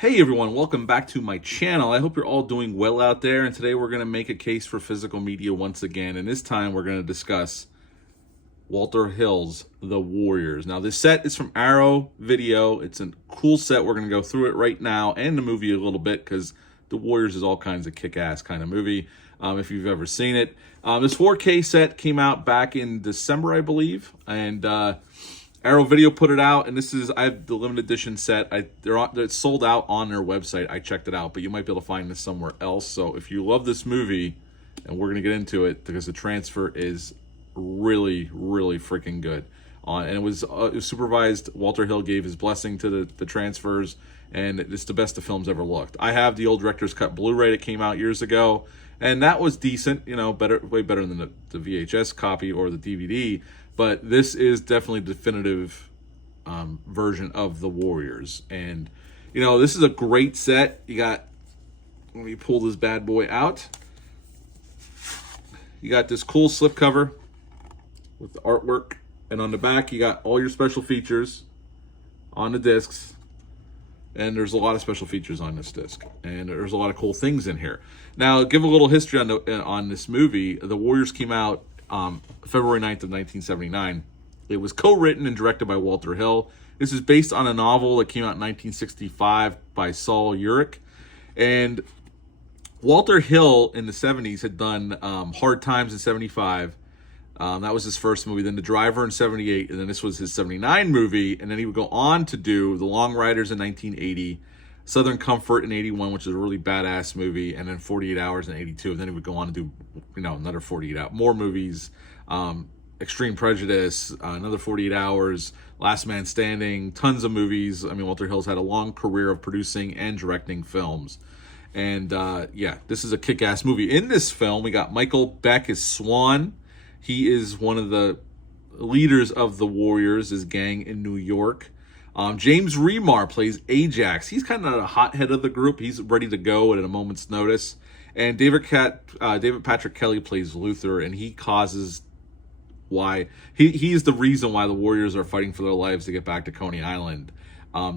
Hey everyone, welcome back to my channel. I hope you're all doing well out there, and today we're going to make a case for physical media once again, and this time we're going to discuss Walter Hill's The Warriors. Now this set is from Arrow Video. It's a cool set. We're going to go through it right now and the movie a little bit because The Warriors is all kinds of kick-ass kind of movie if you've ever seen it. This 4K set came out back in December, I believe, and Arrow Video put it out, and I have the limited edition set. It's sold out on their website. I checked it out, but you might be able to find this somewhere else. So if you love this movie, and we're gonna get into it because the transfer is really, really freaking good. And it was supervised. Walter Hill gave his blessing to the transfers, and it's the best the film's ever looked. I have the old director's cut Blu-ray that came out years ago, and that was decent. You know, way better than the VHS copy or the DVD. But this is definitely the definitive version of The Warriors. And, you know, this is a great set. Let me pull this bad boy out. You got this cool slipcover with the artwork. And on the back, you got all your special features on the discs. And there's a lot of special features on this disc. And there's a lot of cool things in here. Now, give a little history on this movie. The Warriors came out February 9th of 1979. It was co-written and directed by Walter Hill. This is based on a novel that came out in 1965 by Saul Urich. And Walter Hill in the 70s had done Hard Times in 75. That was his first movie. Then The Driver in 78. And then this was his 79 movie. And then he would go on to do The Long Riders in 1980. Southern Comfort in 81, which is a really badass movie, and then 48 Hours in 82. And then he would go on to do, another 48 hours, more movies, Extreme Prejudice, another 48 Hours, Last Man Standing, tons of movies. I mean, Walter Hill's had a long career of producing and directing films. And yeah, this is a kick-ass movie. In this film, we got Michael Beck as Swan. He is one of the leaders of the Warriors, his gang in New York. James Remar plays Ajax. He's kind of the hothead of the group. He's ready to go at a moment's notice. And David Patrick Kelly plays Luther, and he causes why he is the reason why the Warriors are fighting for their lives to get back to Coney Island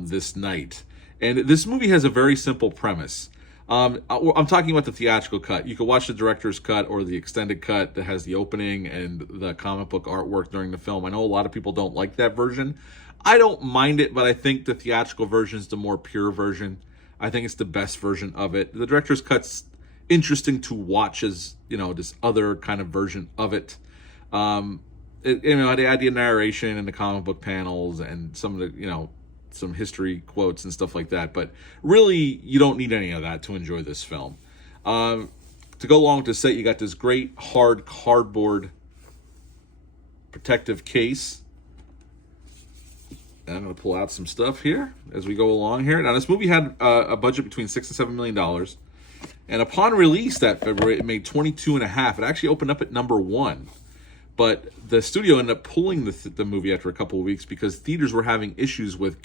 this night. And this movie has a very simple premise. I'm talking about the theatrical cut. You can watch the director's cut or the extended cut that has the opening and the comic book artwork during the film. I know a lot of people don't like that version. I don't mind it, but I think the theatrical version is the more pure version. I think it's the best version of it. The director's cut's interesting to watch as, this other kind of version of it. They add the narration and the comic book panels and some of the, some history quotes and stuff like that. But really, you don't need any of that to enjoy this film. To go along with the set, you got this great hard cardboard protective case. And I'm going to pull out some stuff here as we go along here. Now, this movie had a budget between $6 and $7 million. And upon release that February, it made $22.5 million. It actually opened up at number 1. But the studio ended up pulling the movie after a couple of weeks because theaters were having issues with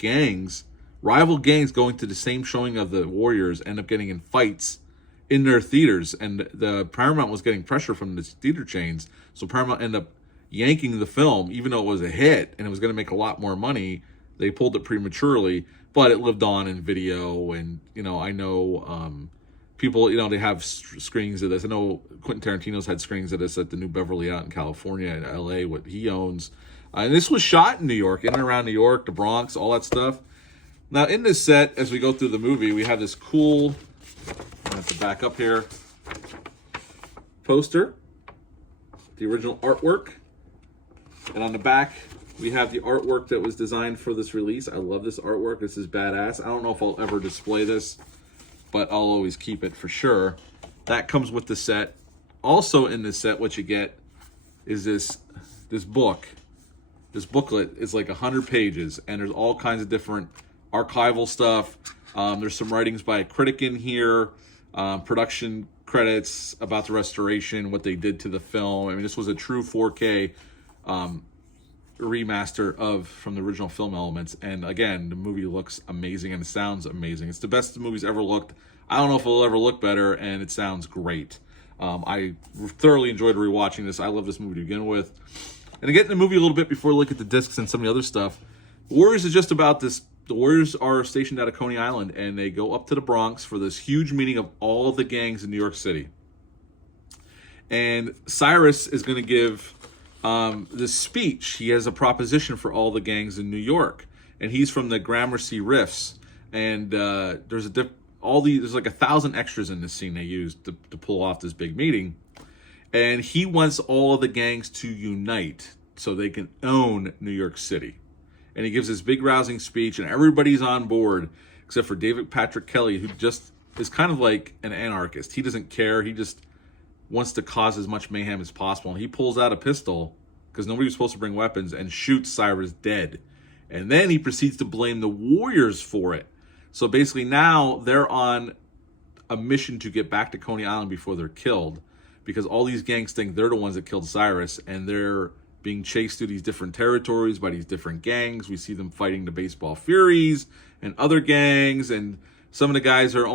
rival gangs going to the same showing of the Warriors, end up getting in fights in their theaters. And the Paramount was getting pressure from the theater chains. So Paramount ended up yanking the film, even though it was a hit and it was going to make a lot more money. They pulled it prematurely, but it lived on in video. And, I know people, they have screenings of this. I know Quentin Tarantino's had screenings of this at the New Beverly out in California and LA, what he owns. And this was shot in New York, in and around New York, the Bronx, all that stuff. Now, in this set, as we go through the movie, we have this cool, I have to back up here, poster, the original artwork. And on the back, we have the artwork that was designed for this release. I love this artwork. This is badass. I don't know if I'll ever display this, but I'll always keep it for sure. That comes with the set. Also in this set, what you get is this book. This booklet is like 100 pages, and there's all kinds of different archival stuff. There's some writings by a critic in here, production credits about the restoration, what they did to the film. I mean, this was a true 4K remaster from the original film elements, and again, the movie looks amazing and it sounds amazing. It's the best the movie's ever looked. I don't know if it'll ever look better, and it sounds great. I thoroughly enjoyed rewatching this. I love this movie to begin with. And to get in the movie a little bit before we look at the discs and some of the other stuff, Warriors is just about this the Warriors are stationed out of Coney Island, and they go up to the Bronx for this huge meeting of all of the gangs in New York City. And Cyrus is going to give this speech. He has a proposition for all the gangs in New York, and he's from the Gramercy Riffs. And there's like 1,000 extras in this scene they used to pull off this big meeting. And he wants all of the gangs to unite so they can own New York City. And he gives this big rousing speech, and everybody's on board except for David Patrick Kelly, who just is kind of like an anarchist. He doesn't care. He just wants to cause as much mayhem as possible. And he pulls out a pistol, because nobody was supposed to bring weapons, and shoots Cyrus dead. And then he proceeds to blame the Warriors for it. So basically now they're on a mission to get back to Coney Island before they're killed, because all these gangs think they're the ones that killed Cyrus, and they're being chased through these different territories by these different gangs. We see them fighting the Baseball Furies and other gangs, and some of the guys are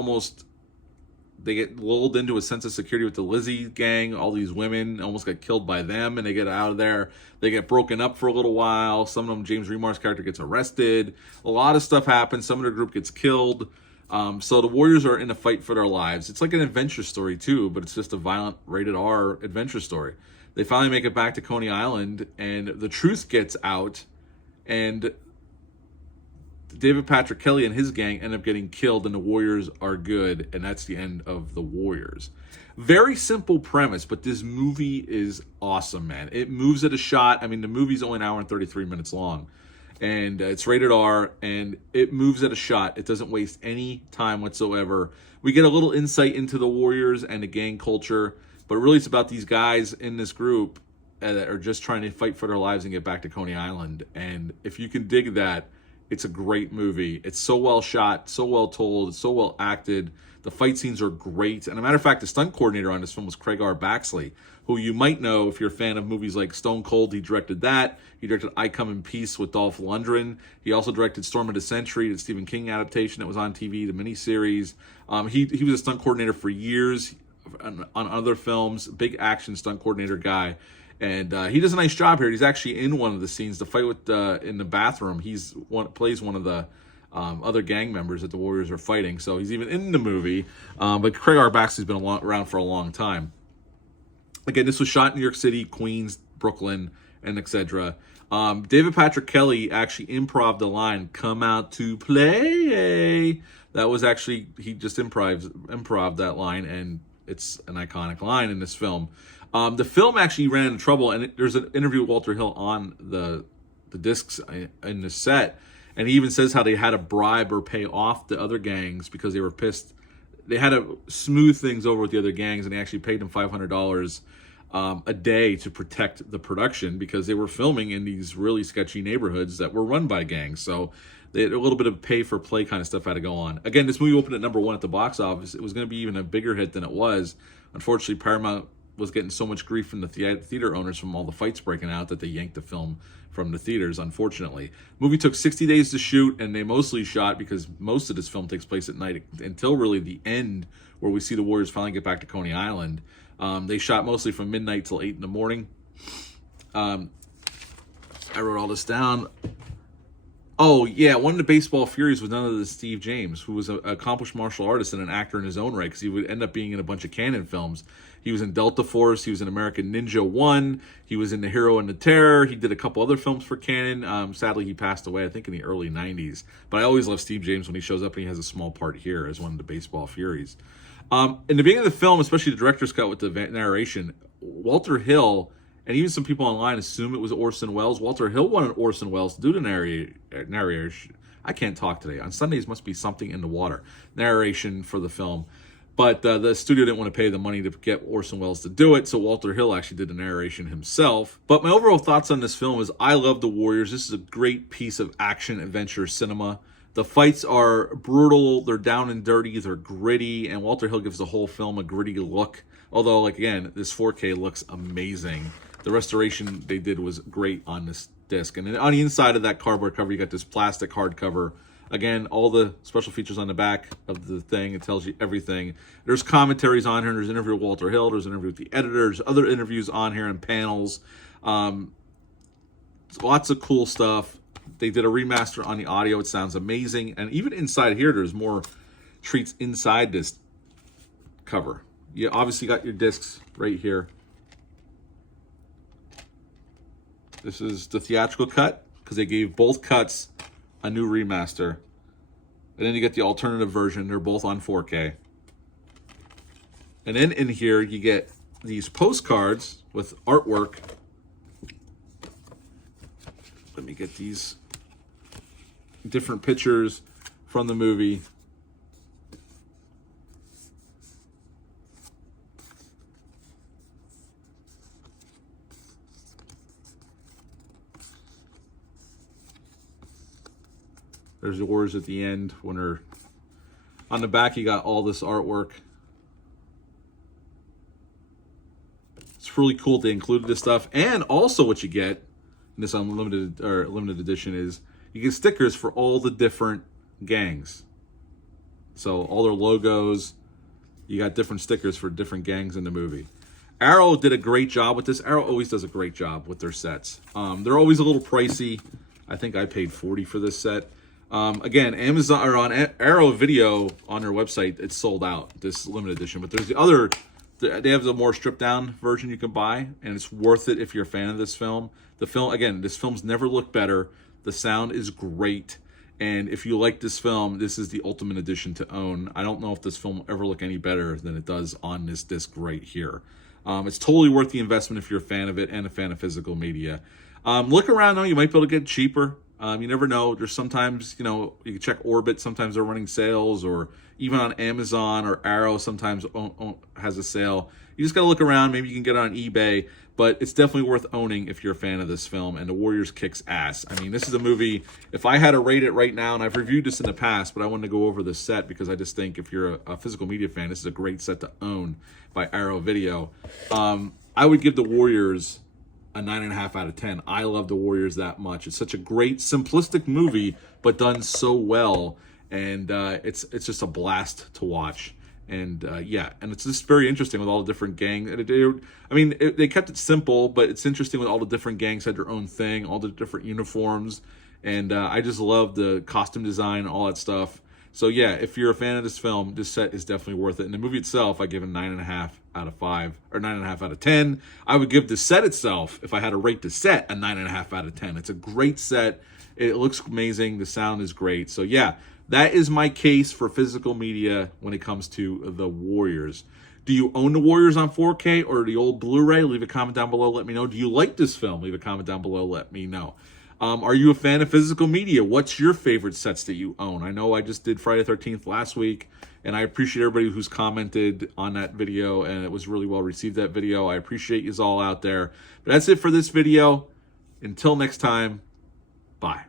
they get lulled into a sense of security with the Lizzie gang. All these women almost get killed by them, and they get out of there. They get broken up for a little while. Some of them, James Remar's character gets arrested. A lot of stuff happens. Some of their group gets killed. So the Warriors are in a fight for their lives. It's like an adventure story too, but it's just a violent, rated R adventure story. They finally make it back to Coney Island, and the truth gets out, and David Patrick Kelly and his gang end up getting killed, and the Warriors are good, and that's the end of the Warriors. Very simple premise, but this movie is awesome, man. It moves at a shot. I mean, the movie's only an hour and 33 minutes long, and it's rated R, and it moves at a shot. It doesn't waste any time whatsoever. We get a little insight into the Warriors and the gang culture, but really it's about these guys in this group that are just trying to fight for their lives and get back to Coney Island. And if you can dig that, it's a great movie. It's so well shot, so well told, it's so well acted. The fight scenes are great. And a matter of fact, the stunt coordinator on this film was Craig R. Baxley, who you might know if you're a fan of movies like Stone Cold. He directed that. He directed I Come in Peace with Dolph Lundgren. He also directed Storm of the Century, the Stephen King adaptation that was on TV, the miniseries. He was a stunt coordinator for years on other films, big action stunt coordinator guy. And he does a nice job here. He's actually in one of the scenes, the fight with in the bathroom. Plays one of the other gang members that the Warriors are fighting. So he's even in the movie. But Craig R. Baxley's been around for a long time. Again, this was shot in New York City, Queens, Brooklyn, and etc. David Patrick Kelly actually improv'd the line, "Come out to play." That was actually, he just improv'd that line, and it's an iconic line in this film. The film actually ran into trouble, and there's an interview with Walter Hill on the discs in the set, and he even says how they had to bribe or pay off the other gangs because they were pissed. They had to smooth things over with the other gangs, and they actually paid them $500 a day to protect the production because they were filming in these really sketchy neighborhoods that were run by gangs. So they had a little bit of pay-for-play kind of stuff had to go on. Again, this movie opened at #1 at the box office. It was going to be even a bigger hit than it was. Unfortunately, Paramount was getting so much grief from the theater owners from all the fights breaking out that they yanked the film from the theaters, unfortunately. Movie took 60 days to shoot, and they mostly shot, because most of this film takes place at night until really the end, where we see the Warriors finally get back to Coney Island. They shot mostly from midnight till 8 in the morning. I wrote all this down. Oh, yeah, one of the Baseball Furies was none other than Steve James, who was an accomplished martial artist and an actor in his own right, because he would end up being in a bunch of Cannon films. He was in Delta Force, he was in American Ninja 1, he was in The Hero and the Terror, he did a couple other films for Cannon. Sadly, he passed away, I think, in the early 90s. But I always love Steve James when he shows up, and he has a small part here as one of the Baseball Furies. In the beginning of the film, especially the director's cut with the narration, Walter Hill, and even some people online assume it was Orson Welles. Walter Hill wanted Orson Welles to do the narration. I can't talk today. On Sundays must be something in the water. Narration for the film. But the studio didn't want to pay the money to get Orson Welles to do it, so Walter Hill actually did the narration himself. But my overall thoughts on this film is I love The Warriors. This is a great piece of action-adventure cinema. The fights are brutal, they're down and dirty, they're gritty, and Walter Hill gives the whole film a gritty look. Although, like, again, this 4K looks amazing. The restoration they did was great on this disc. And then on the inside of that cardboard cover, you got this plastic hardcover. Again, all the special features on the back of the thing. It tells you everything. There's commentaries on here. There's an interview with Walter Hill. There's an interview with the editors. Other interviews on here and panels. Lots of cool stuff. They did a remaster on the audio. It sounds amazing. And even inside here, there's more treats inside this cover. You obviously got your discs right here. This is the theatrical cut, because they gave both cuts a new remaster. And then you get the alternative version. They're both on 4K. And then in here, you get these postcards with artwork. Let me get these different pictures from the movie. There's the words at the end when they're on the back. You got all this artwork. It's really cool they included this stuff. And also what you get in this unlimited or limited edition is you get stickers for all the different gangs. So all their logos, you got different stickers for different gangs in the movie. Arrow did a great job with this. Arrow always does a great job with their sets. They're always a little pricey. I think I paid $40 for this set. Again, Amazon or on Arrow Video on their website, it's sold out, this limited edition. But there's the other, they have the more stripped down version you can buy, and it's worth it if you're a fan of this film. The film, again, this film's never looked better. The sound is great. And if you like this film, this is the ultimate edition to own. I don't know if this film will ever look any better than it does on this disc right here. It's totally worth the investment if you're a fan of it and a fan of physical media. Look around, though. You might be able to get it cheaper. You never know. There's sometimes, you can check Orbit. Sometimes they're running sales, or even on Amazon or Arrow sometimes has a sale. You just got to look around. Maybe you can get it on eBay, but it's definitely worth owning if you're a fan of this film. And The Warriors kicks ass. I mean, this is a movie, if I had to rate it right now, and I've reviewed this in the past, but I wanted to go over this set because I just think if you're a physical media fan, this is a great set to own by Arrow Video. I would give The Warriors a 9.5 out of 10. I love The Warriors that much. It's such a great, simplistic movie, but done so well. And it's just a blast to watch. And yeah, and it's just very interesting with all the different gangs. They kept it simple, but it's interesting with all the different gangs had their own thing, all the different uniforms. And I just love the costume design, all that stuff. So yeah, if you're a fan of this film, this set is definitely worth it. And the movie itself, I give it 9.5 out of 5, or 9.5 out of 10. I would give the set itself, if I had to rate the set, a 9.5 out of 10. It's a great set. It looks amazing. The sound is great. So yeah, that is my case for physical media when it comes to The Warriors. Do you own The Warriors on 4K or the old Blu-ray? Leave a comment down below. Let me know. Do you like this film? Leave a comment down below. Let me know. Are you a fan of physical media? What's your favorite sets that you own? I know I just did Friday the 13th last week, and I appreciate everybody who's commented on that video, and it was really well received, that video. I appreciate you all out there. But that's it for this video. Until next time, bye.